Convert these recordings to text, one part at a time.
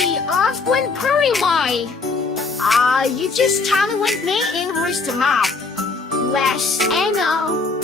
we off when Purry why? You just tell me when me English to mouth. Less and no.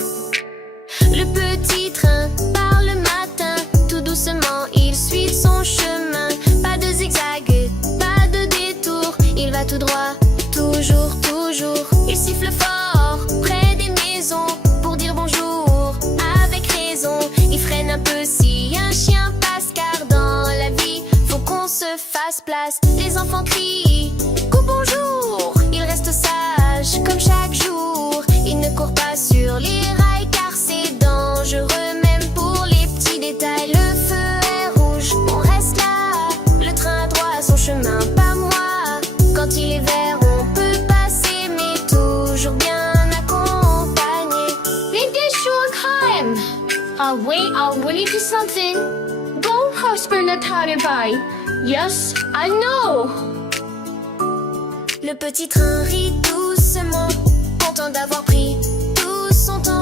Le petit train part le matin, tout doucement il suit son chemin. Pas de zigzag, pas de détour, il va tout droit, toujours, toujours. Il siffle fort près des maisons pour dire bonjour, avec raison. Il freine un peu si un chien passe, car dans la vie faut qu'on se fasse place. Les enfants crient coucou bonjour, il reste sage comme chaque jour. Il ne court pas sur les rails car c'est dangereux, même pour les petits détails. Le feu est rouge, on reste là. Le train a droit à son chemin, pas moi. Quand il est vert, on peut passer, mais toujours bien accompagné. Think this short time. Wait, will you do something? Go husband by. Yes, I know. Le petit train rit doucement, content d'avoir pris tout son temps.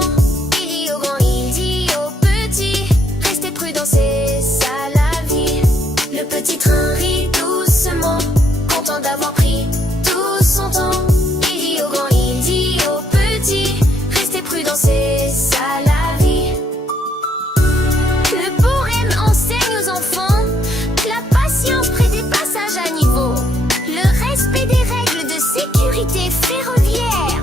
Il dit au grand, il dit au petit, restez prudents, c'est ça la vie. Le petit train rit doucement, content d'avoir pris tout son temps. Il dit au grand, il dit au petit, restez prudents, c'est ça la vie. Le poème enseigne aux enfants la patience près des passages à niveau, le respect des règles de sécurité ferroviaire.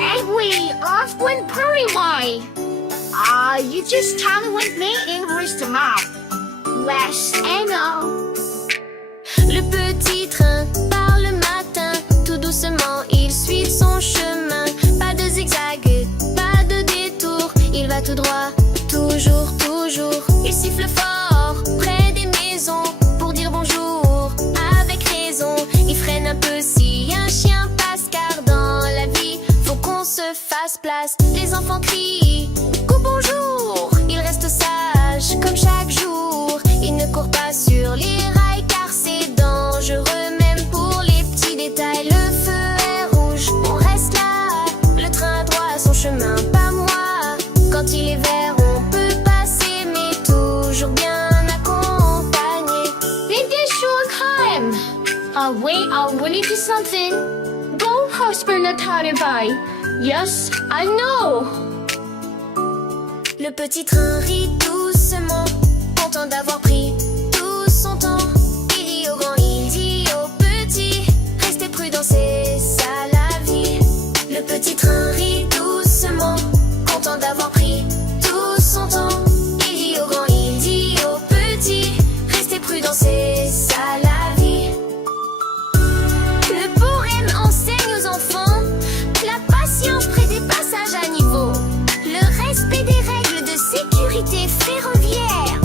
And we off when Purry why? You just tell me when me English to mouth. Less and no. Le petit train part le matin, tout doucement il suit son chemin. Pas de zigzag, pas de détour, il va tout droit, toujours, toujours. Il siffle fort près des maisons pour dire bonjour, avec raison. Il freine un peu si un chien passe, car dans la vie faut qu'on se fasse place. Les enfants crient coucou bonjour, il reste sage comme chaque jour. Il ne court pas sur les rails car c'est dangereux, même pour les petits détails. Le feu est rouge, on reste là. Le train a droit à son chemin, pas moi. Quand il est vert, on peut passer, mais toujours bien accompagné. Think this short time. Wait, will you do something? Go husband by. Yes, I know. Le petit train rit doucement, content d'avoir pris tout son temps. Il dit au grand, il dit au petit, restez prudents, c'est ça la vie. Le petit train rit doucement, content d'avoir pris tout son temps. Il dit au grand, il dit au petit, restez prudents, c'est ça la vie. Le poème enseigne aux enfants la patience près des passages à niveau, le respect des règles de sécurité ferroviaire.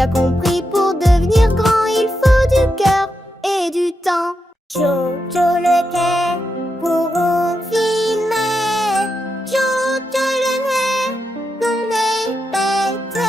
Il a compris pour devenir grand, il faut du cœur et du temps. Jojo le quai pour un filmer. Jojo le quai pour les bêtes.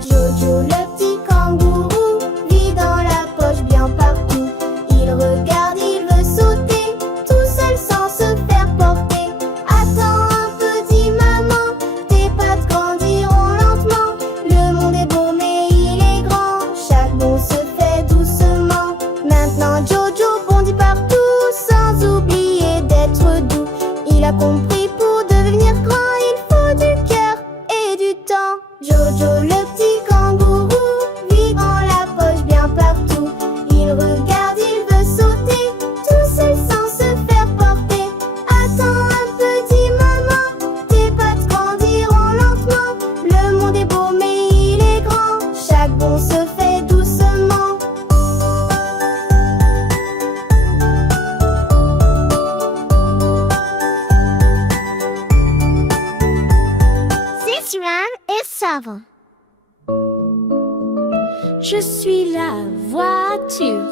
Jojo le petit kangourou vit dans la poche bien partout. Il regarde, il veut sauter, tout seul sans se faire porter. Attends un peu, dit maman, tes pattes grandiront lentement. Le monde est beau mais il est grand, chaque bond se fait doucement. Maintenant Jojo bondit partout sans oublier d'être doux. Il a compris pour devenir grand, il faut du cœur et du temps. Jojo le petit kangourou vit dans la poche bien partout. Il regarde, il veut sauter, tout seul sans se faire porter. Attends un peu, dit maman, tes pattes grandiront lentement. Le monde est beau mais il est grand, chaque bond se fait doucement. This run is 7. Je suis la voiture,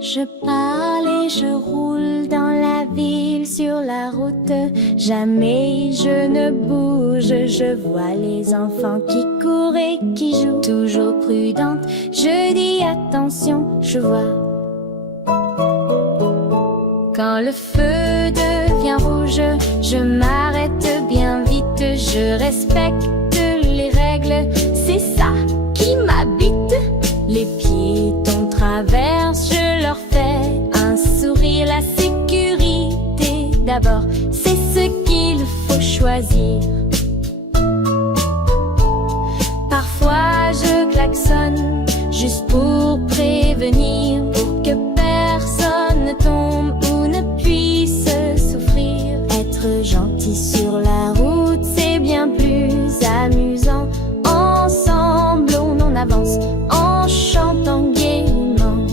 je parle et je roule dans la ville sur la route. Jamais je ne bouge, je vois les enfants qui courent et qui jouent. Toujours prudente, je dis attention, je vois. Quand le feu devient rouge, je m'arrête bien vite, je respecte les règles, c'est ça qui m'habite. Les piétons traversent, je leur fais un sourire. La sécurité d'abord, c'est ce qu'il faut choisir. Parfois je klaxonne, juste pour prévenir, pour que personne ne tombe ou ne puisse souffrir. Être gentil sur la route, c'est bien plus amusant. Ensemble on avance en chantant gaiement.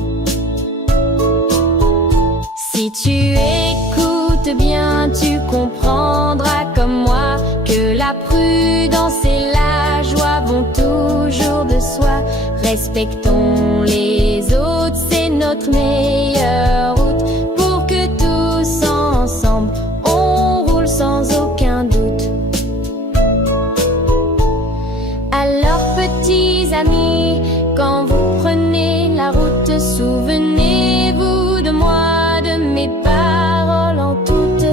Si tu écoutes bien, tu comprendras comme moi que la prudence et la joie vont toujours de soi. Respectons les autres, c'est notre meilleure route pour que tous ensemble on roule sans aucun doute. Alors petits amis, quand vous prenez la route, souvenez-vous de moi, de mes paroles en toute.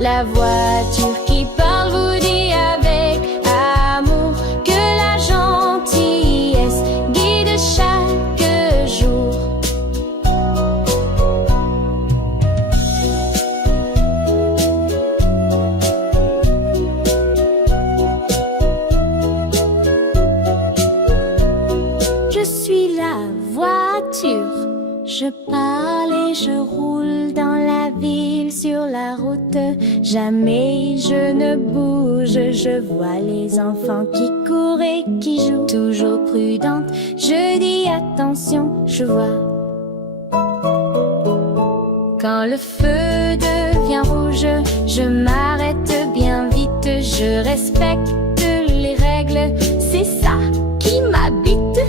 La voiture qui parle vous dit avec amour que la gentillesse guide chaque jour. Je suis la voiture, je parle et je roule dans la ville sur la route. Jamais je ne bouge, je vois les enfants qui courent et qui jouent. Toujours prudente, je dis attention, je vois. Quand le feu devient rouge, je m'arrête bien vite, je respecte les règles, c'est ça qui m'habite.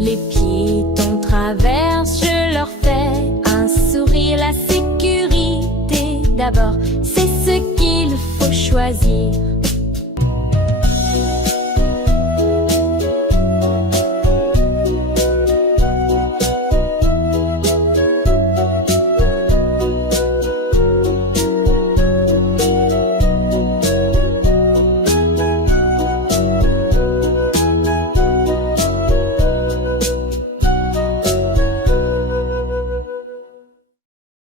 Les piétons traversent, je leur fais un sourire. La sécurité d'abord, c'est ce qu'il faut choisir.